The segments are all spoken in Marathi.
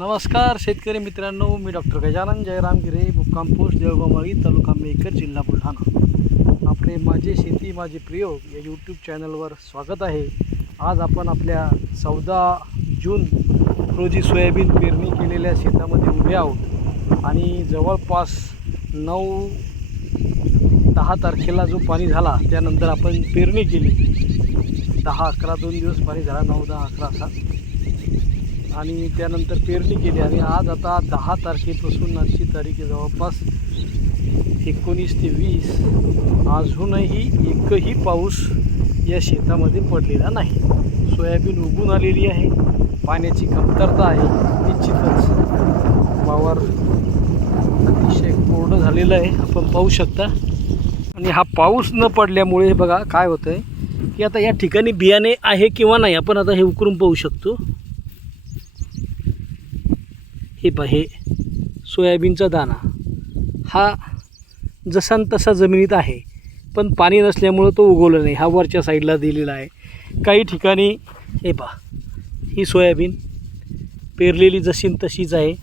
नमस्कार शेतकरी मित्रांनो मी डॉक्टर गजानन जयराम गिरे मुक्काम पोस्ट देवगावमाळी तालुका मेकर जिल्हा बुलढाणा. आपले माझे शेती माझे प्रयोग या यूट्यूब चॅनलवर स्वागत आहे. आज आपण आपल्या चौदा जून रोजी सोयाबीन पेरणी केलेल्या शेतामध्ये उभे आहोत. आणि जवळपास नऊ दहा तारखेला जो पाणी झाला त्यानंतर आपण पेरणी केली. दहा अकरा दोन दिवस पाणी झाला नऊ दहा अकरा असा आणि त्यानंतर पेरणी केली आणि आज आता दहा तारखेपासून आजची तारीख आहे. जवळपास एकोणीस ते वीस. अजूनही एकही पाऊस या शेतामध्ये पडलेला नाही. सोयाबीन उगून आलेली आहे. पाण्याची कमतरता आहे. निश्चितच वावर अतिशय कोरडं झालेलं आहे. आपण पाहू शकता. आणि हा पाऊस न पडल्यामुळे बघा काय होतं आहे की आता या ठिकाणी बियाणे आहे किंवा नाही आपण आता हे उकरून पाहू शकतो. हे पहा हे सोयाबीनचा दाना हा जसा तसा जमिनीत आहे पण पाणी नसल्यामुळं तो उगवला नाही. हा वरच्या साईडला दिलेला आहे. काही ठिकाणी हे पहा ही सोयाबीन पेरलेली जशी तशीच आहे.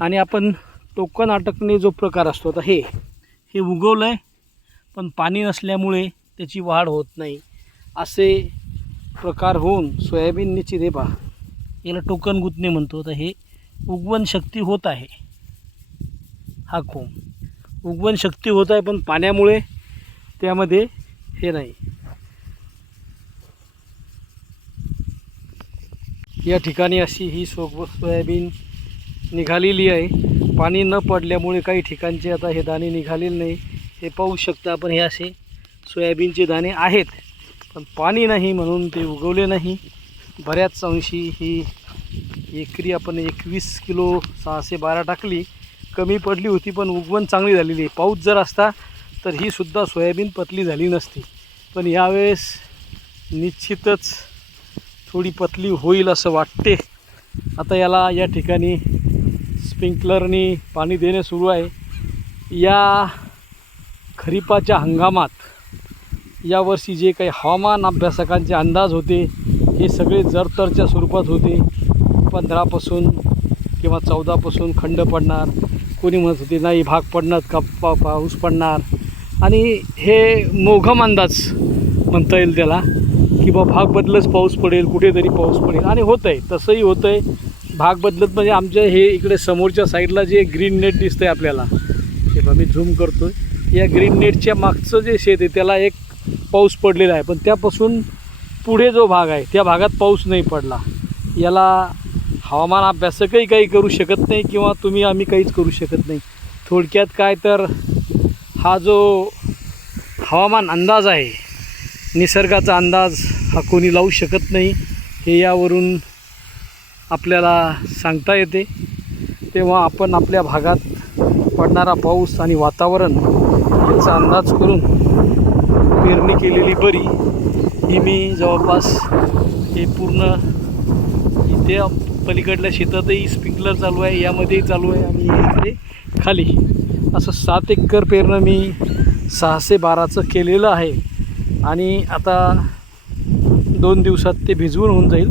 आणि आपण टोकन अटकणे जो प्रकार असतो आता हे हे उगवलं आहे पण पाणी नसल्यामुळे त्याची वाढ होत नाही. असे प्रकार होऊन सोयाबीनने निश्चित पहा. याला टोकन गुतणे म्हणतो. तर हे उगवण शक्ती होत आहे. हा कोंब उगवण शक्ती होत आहे पण पाण्यामुळे त्यामध्ये हे नाही. या ठिकाणी अशी ही सो सोयाबीन निघालेली आहे. पाणी न पडल्यामुळे काही ठिकाणचे आता हे दाणे निघालेले नाही. हे पाहू शकता आपण हे असे सोयाबीनचे दाणे आहेत. पण पाणी नाही म्हणून ते उगवले नाही. बऱ्याच अंशी ही एकरी आपण एकवीस किलो सहाशे बारा टाकली कमी पडली होती पण उगवण चांगली झालेली आहे. पाऊस जर असता तर ही सुद्धा सोयाबीन पतली झाली नसती. पण यावेळेस निश्चितच थोडी पतली होईल असं वाटते. आता याला या ठिकाणी स्प्रिंकलरनी पाणी देणे सुरू आहे. या खरीपाच्या हंगामात यावर्षी जे काही हवामान अभ्यासकांचे अंदाज होते हे सगळे जरतरच्या स्वरूपात होते. पंधरापासून किंवा चौदापासून खंड पडणार. कोणी म्हणत होते नाही भाग पडणार का? पा पाऊस पडणार. आणि हे मोघम अंदाज म्हणता येईल त्याला की बा भाग बदलच पाऊस पडेल कुठेतरी पाऊस पडेल. आणि होतं आहे तसंही होतं आहे भाग बदलत म्हणजे आमच्या हे इकडे समोरच्या साईडला जे ग्रीन नेट दिसतं आहे आपल्याला हे बा मी झूम करतो आहे या ग्रीन नेटच्या मागचं जे शेत आहे त्याला एक पाऊस पडलेला आहे पण त्यापासून पुढे जो भाग आहे त्या भागात पाऊस नाही पडला. याला हवामान अभ्यासकही काही करू शकत नाही किंवा तुम्ही आम्ही काहीच करू शकत नाही. थोडक्यात काय तर हा जो हवामान अंदाज आहे निसर्गाचा अंदाज हा कोणी लावू शकत नाही हे यावरून आपल्याला सांगता येते. तेव्हा आपण आपल्या भागात पडणारा पाऊस आणि वातावरण याचा अंदाज करून पेरणी केलेली बरी. ही मी जवळपास हे पूर्ण इथे पलीकडल्या शेतातही स्प्रिंकलर चालू आहे यामध्येही चालू आहे आणि इकडे खाली. असं सात एकर पेरणं मी सहाशे बाराचं केलेलं आहे. आणि आता दोन दिवसात ते भिजवून होऊन जाईल.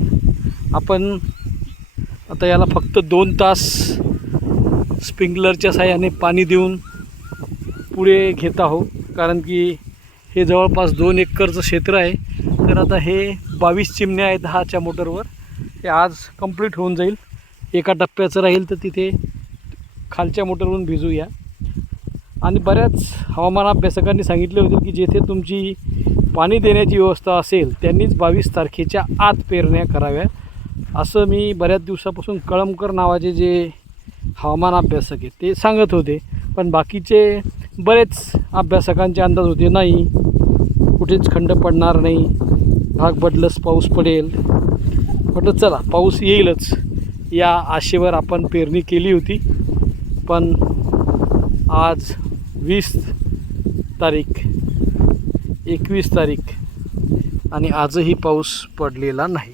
आपण आता याला फक्त दोन तास स्प्रिंकलरच्या साह्याने पाणी देऊन पुढे घेत आहो कारण की हे जवळपास दोन एकरचं क्षेत्र आहे. तर आता हे बावीस चिमण्या आहेत दहाच्या मोटरवर. हे आज कंप्लीट होऊन जाईल. एका टप्प्याचं राहील तर तिथे खालच्या मोटरवरून भिजूया. आणि बऱ्याच हवामान अभ्यासकांनी सांगितले होते की जेथे तुमची पाणी देण्याची व्यवस्था असेल त्यांनीच बावीस तारखेच्या आत पेरण्या कराव्या असं मी बऱ्याच दिवसापासून कळमकर नावाचे जे हवामान अभ्यासक आहेत ते सांगत होते. पण बाकीचे बरेच अभ्यासकांचे अंदाज होते नाही कुठेच खंड पडणार नाही भाग बदलच पाऊस पडेल. म्हटलं चला पाऊस येईलच. या आशेवर आपण पेरणी केली होती पण आज वीस तारीख एकवीस तारीख आणि आजही पाऊस पडलेला नाही.